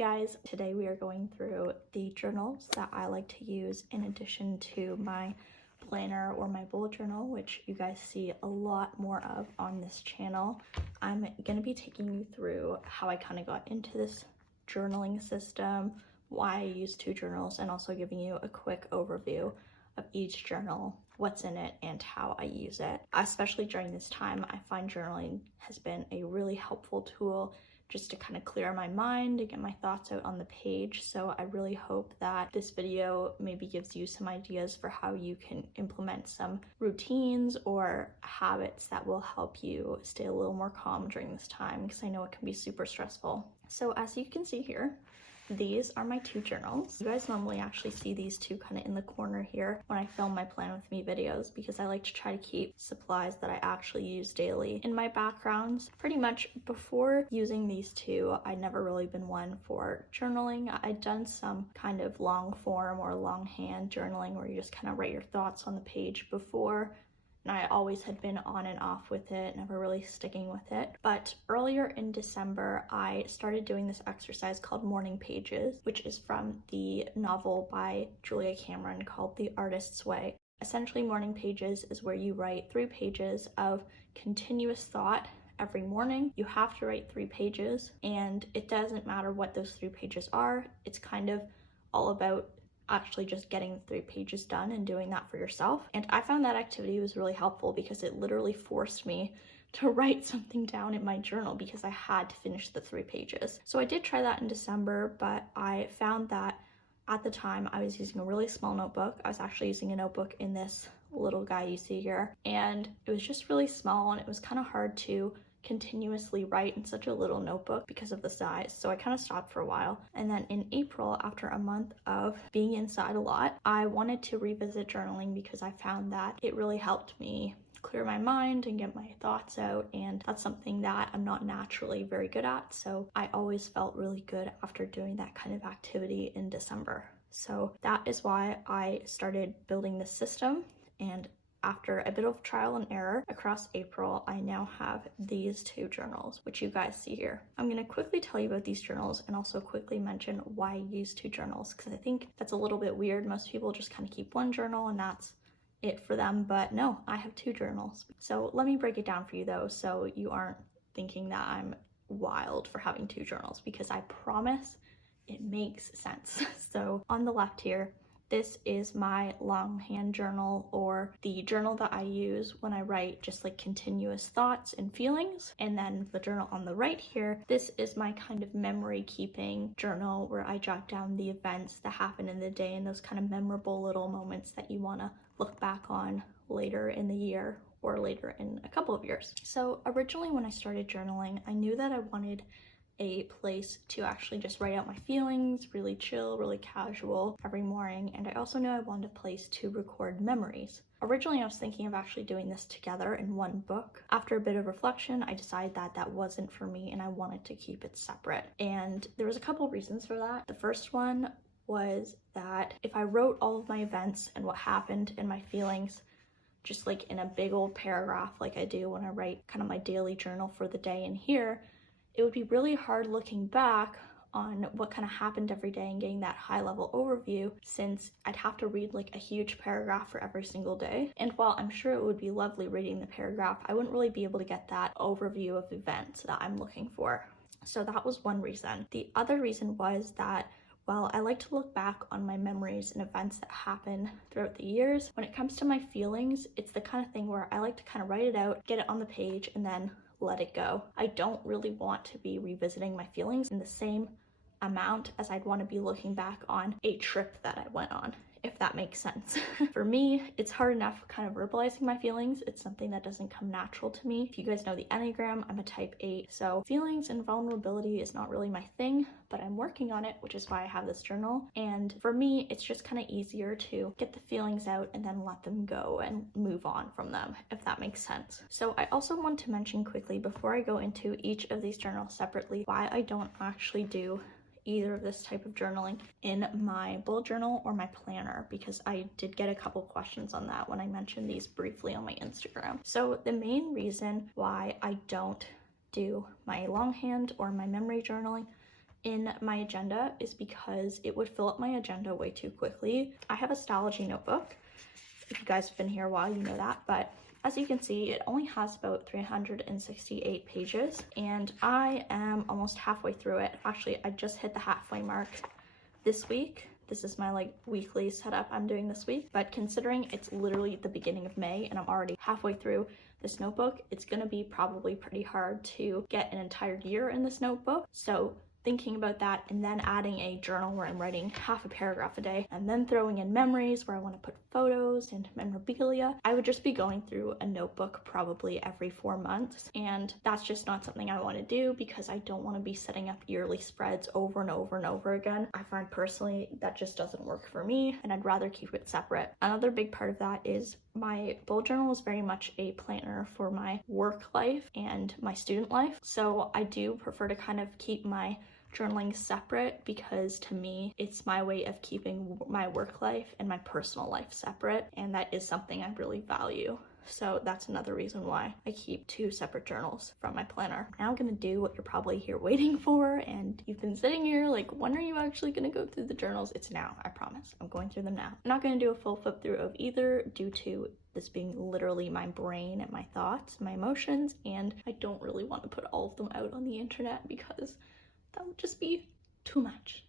guys, today we are going through the journals that I like to use in addition to my planner or my bullet journal, which you guys see a lot more of on this channel. I'm going to be taking you through how I kind of got into this journaling system, why I use two journals, and also giving you a quick overview of each journal, what's in it, and how I use it. Especially during this time, I find journaling has been a really helpful tool just to kind of clear my mind and get my thoughts out on the page. So I really hope that this video maybe gives you some ideas for how you can implement some routines or habits that will help you stay a little more calm during this time, because I know it can be super stressful. So as you can see here, these are my two journals. You guys normally actually see these two kind of in the corner here when I film my Plan With Me videos, because I like to try to keep supplies that I actually use daily in my backgrounds. Pretty much before using these two, I'd never really been one for journaling. I'd done some kind of long form or longhand journaling where you just kind of write your thoughts on the page before. And I always had been on and off with it, never really sticking with it. But earlier in December, I started doing this exercise called Morning Pages, which is from the novel by Julia Cameron called The Artist's Way. Essentially, Morning Pages is where you write 3 pages of continuous thought every morning. You have to write 3 pages, and it doesn't matter what those 3 pages are. It's kind of all about actually just getting the 3 pages done and doing that for yourself. And I found that activity was really helpful because it literally forced me to write something down in my journal because I had to finish the 3 pages. So I did try that in December, but I found that at the time I was using a really small notebook. I was actually using a notebook in this little guy you see here, and it was just really small, and it was kind of hard to continuously write in such a little notebook because of the size. So I kind of stopped for a while. And then in April, after a month of being inside a lot, I wanted to revisit journaling because I found that it really helped me clear my mind and get my thoughts out, and that's something that I'm not naturally very good at. So I always felt really good after doing that kind of activity in December. So that is why I started building this system, and after a bit of trial and error across April, I now have these 2 journals, which you guys see here. I'm going to quickly tell you about these journals and also quickly mention why I use 2 journals, because I think that's a little bit weird. Most people just kind of keep 1 journal and that's it for them, but no, I have 2 journals. So let me break it down for you though, so you aren't thinking that I'm wild for having 2 journals, because I promise it makes sense. So on the left here, this is my longhand journal, or the journal that I use when I write just like continuous thoughts and feelings. And then the journal on the right here, this is my kind of memory keeping journal where I jot down the events that happen in the day and those kind of memorable little moments that you want to look back on later in the year or later in a couple of years. So originally when I started journaling, I knew that I wanted a place to actually just write out my feelings, really chill, really casual every morning. And I also knew I wanted a place to record memories. Originally, I was thinking of actually doing this together in one book. After a bit of reflection, I decided that that wasn't for me and I wanted to keep it separate. And there was a couple reasons for that. The first one was that if I wrote all of my events and what happened and my feelings just like in a big old paragraph like I do when I write kind of my daily journal for the day in here, it would be really hard looking back on what kind of happened every day and getting that high level overview, since I'd have to read like a huge paragraph for every single day. And while I'm sure it would be lovely reading the paragraph, I wouldn't really be able to get that overview of events that I'm looking for. So that was one reason. The other reason was that while I like to look back on my memories and events that happen throughout the years, when it comes to my feelings, it's the kind of thing where I like to kind of write it out, get it on the page, and then let it go. I don't really want to be revisiting my feelings in the same amount as I'd want to be looking back on a trip that I went on, if that makes sense. For me, it's hard enough kind of verbalizing my feelings. It's something that doesn't come natural to me. If you guys know the Enneagram, I'm a type 8, so feelings and vulnerability is not really my thing, but I'm working on it, which is why I have this journal. And for me, it's just kind of easier to get the feelings out and then let them go and move on from them, if that makes sense. So I also want to mention quickly before I go into each of these journals separately why I don't actually do either of this type of journaling in my bullet journal or my planner, because I did get a couple questions on that when I mentioned these briefly on my Instagram. So the main reason why I don't do my longhand or my memory journaling in my agenda is because it would fill up my agenda way too quickly. I have a STALOGY notebook. If you guys have been here a while, you know that, but as you can see, it only has about 368 pages, and I am almost halfway through it. Actually, I just hit the halfway mark this week. This is my like weekly setup I'm doing this week, but considering it's literally the beginning of May and I'm already halfway through this notebook, it's gonna be probably pretty hard to get an entire year in this notebook. So thinking about that, and then adding a journal where I'm writing half a paragraph a day, and then throwing in memories where I want to put photos and memorabilia, I would just be going through a notebook probably every 4 months, and that's just not something I want to do because I don't want to be setting up yearly spreads over and over and over again. I find personally that just doesn't work for me, and I'd rather keep it separate. Another big part of that is my bullet journal is very much a planner for my work life and my student life, so I do prefer to kind of keep my journaling separate because to me it's my way of keeping my work life and my personal life separate, and that is something I really value. So that's another reason why I keep 2 separate journals from my planner. Now I'm gonna do what you're probably here waiting for, and you've been sitting here like, when are you actually gonna go through the journals? It's now, I promise. I'm going through them now. I'm not gonna do a full flip through of either due to this being literally my brain and my thoughts, my emotions, and I don't really want to put all of them out on the internet because that would just be too much.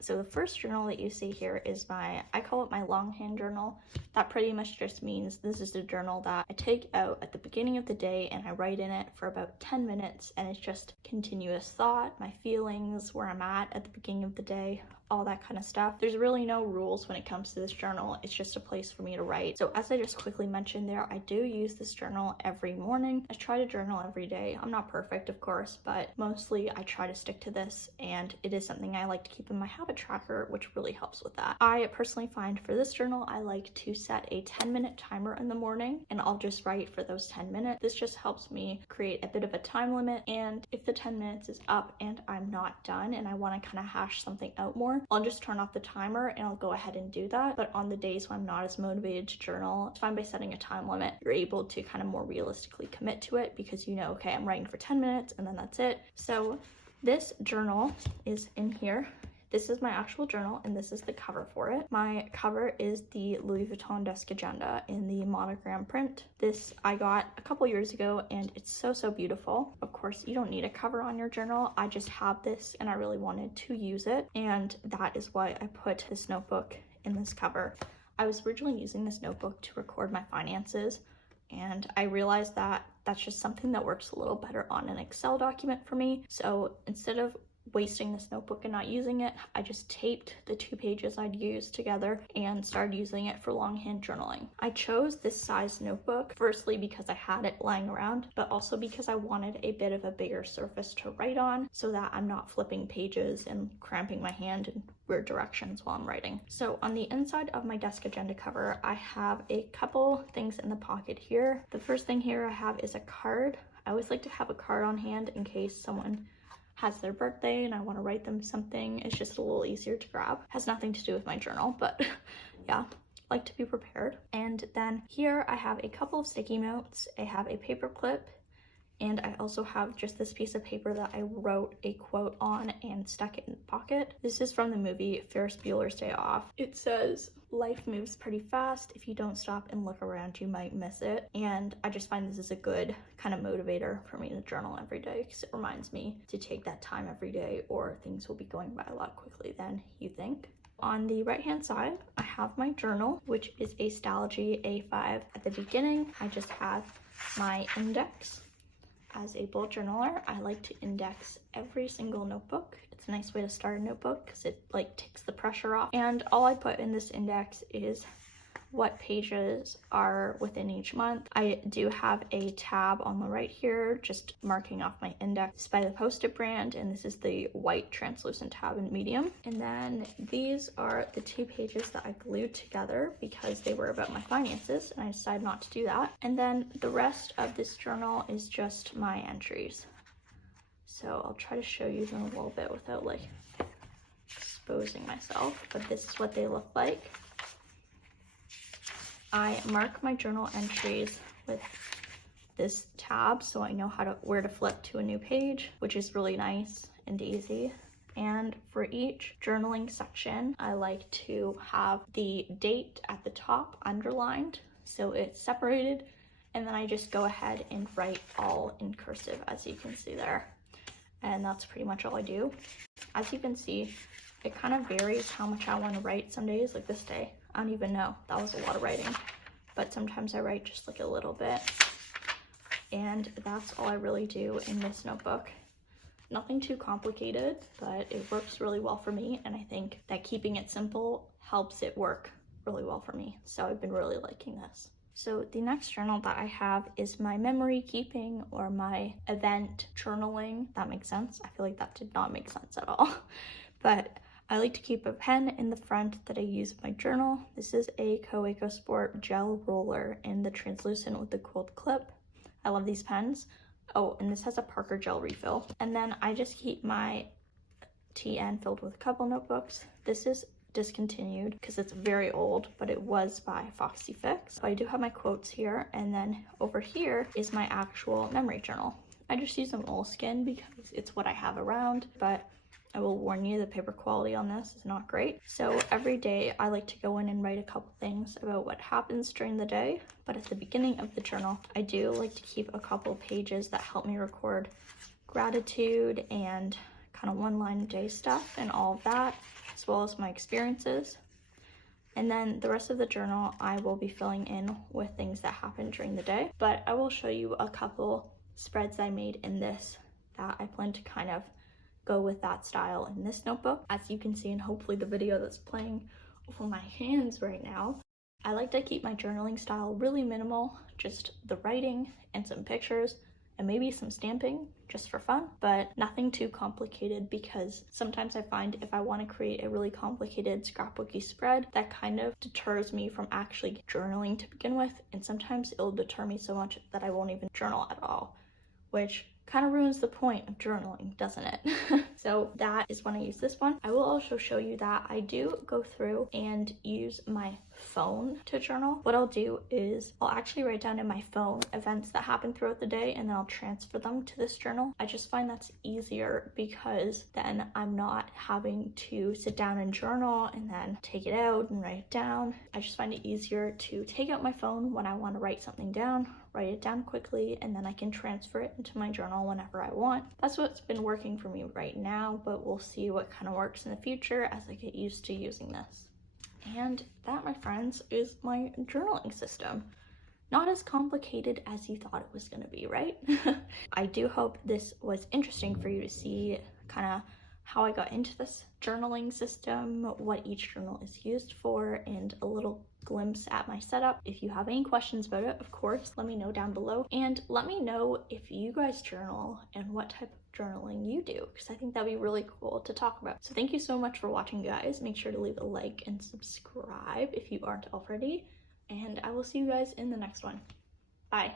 So the first journal that you see here is I call it my longhand journal. That pretty much just means this is the journal that I take out at the beginning of the day and I write in it for about 10 minutes, and it's just continuous thought, my feelings, where I'm at the beginning of the day, all that kind of stuff. There's really no rules when it comes to this journal. It's just a place for me to write. So as I just quickly mentioned there, I do use this journal every morning. I try to journal every day. I'm not perfect, of course, but mostly I try to stick to this, and it is something I like to keep in my habit tracker, which really helps with that. I personally find for this journal, I like to set a 10-minute timer in the morning, and I'll just write for those 10 minutes. This just helps me create a bit of a time limit, and if the 10 minutes is up and I'm not done and I want to kind of hash something out more, I'll just turn off the timer and I'll go ahead and do that. But on the days when I'm not as motivated to journal, it's fine by setting a time limit. You're able to kind of more realistically commit to it because you know, okay, I'm writing for 10 minutes and then that's it. So this journal is in here. This is my actual journal, and this is the cover for it. My cover is the Louis Vuitton desk agenda in the monogram print. This I got a couple years ago, and it's so beautiful. Of course, you don't need a cover on your journal. I just have this, and I really wanted to use it, and that is why I put this notebook in this cover. I was originally using this notebook to record my finances, and I realized that that's just something that works a little better on an Excel document for me. So instead of wasting this notebook and not using it, I just taped the 2 pages I'd used together and started using it for longhand journaling. I chose this size notebook firstly because I had it lying around, but also because I wanted a bit of a bigger surface to write on so that I'm not flipping pages and cramping my hand in weird directions while I'm writing. So on the inside of my desk agenda cover, I have a couple things in the pocket here. The first thing here I have is a card. I always like to have a card on hand in case someone has their birthday and I want to write them something. It's just a little easier to grab. Has nothing to do with my journal, but yeah, like to be prepared. And then here I have a couple of sticky notes. I have a paper clip, and I also have just this piece of paper that I wrote a quote on and stuck it in the pocket. This is from the movie Ferris Bueller's Day Off. It says, "Life moves pretty fast. If you don't stop and look around, you might miss it." And I just find this is a good kind of motivator for me to journal every day because it reminds me to take that time every day, or things will be going by a lot quickly than you think. On the right hand side, I have my journal, which is a STALOGY A5. At the beginning, I just have my index. As a bullet journaler, I like to index every single notebook. It's a nice way to start a notebook because it like takes the pressure off. And all I put in this index is what pages are within each month. I do have a tab on the right here, just marking off my index. It's by the Post-it brand, and this is the white translucent tab in medium. And then these are the 2 pages that I glued together because they were about my finances, and I decided not to do that. And then the rest of this journal is just my entries. So I'll try to show you them a little bit without like exposing myself, but this is what they look like. I mark my journal entries with this tab so I know where to flip to a new page, which is really nice. and easy. And for each journaling section, I like to have the date at the top underlined so it's separated, and then I just go ahead and write all in cursive, as you can see there. And that's pretty much all I do. As you can see, it kind of varies how much I want to write. Some days, like this day, I don't even know, that was a lot of writing, but sometimes I write just like a little bit. And that's all I really do in this notebook. Nothing too complicated, but it works really well for me, and I think that keeping it simple helps it work really well for me. So I've been really liking this. So the next journal that I have is my memory keeping, or my event journaling. That makes sense. I feel like that did not make sense at all. But I like to keep a pen in the front that I use in my journal. This is a Kaweco Sport Gel Roller in the translucent with the gold clip. I love these pens. Oh, and this has a Parker gel refill. And then I just keep my TN filled with a couple notebooks. This is discontinued because it's very old, but it was by Foxy Fix. So I do have my quotes here, and then over here is my actual memory journal. I just use an Moleskine because it's what I have around, but I will warn you, the paper quality on this is not great. So every day I like to go in and write a couple things about what happens during the day. But at the beginning of the journal, I do like to keep a couple pages that help me record gratitude and kind of one line a day stuff and all of that, as well as my experiences. And then the rest of the journal, I will be filling in with things that happen during the day. But I will show you a couple spreads I made in this that I plan to kind of go with that style in this notebook. As you can see, and hopefully the video that's playing over my hands right now, I like to keep my journaling style really minimal, just the writing and some pictures and maybe some stamping just for fun, but nothing too complicated, because sometimes I find if I want to create a really complicated scrapbooky spread, that kind of deters me from actually journaling to begin with, and sometimes it'll deter me so much that I won't even journal at all, which kind of ruins the point of journaling, doesn't it? So that is when I use this one. I will also show you that I do go through and use my phone to journal. What I'll do is I'll actually write down in my phone events that happen throughout the day, and then I'll transfer them to this journal. I just find that's easier because then I'm not having to sit down and journal and then take it out and write it down. I just find it easier to take out my phone when I want to write something down, write it down quickly, and then I can transfer it into my journal whenever I want. That's what's been working for me right now, but we'll see what kind of works in the future as I get used to using this. And that, my friends, is my journaling system. Not as complicated as you thought it was going to be, right? I do hope this was interesting for you to see kind of how I got into this journaling system, what each journal is used for, and a little glimpse at my setup. If you have any questions about it, of course, let me know down below, and let me know if you guys journal and what type of journaling you do, because I think that'd be really cool to talk about. So thank you so much for watching, guys. Make sure to leave a like and subscribe if you aren't already, and I will see you guys in the next one. Bye.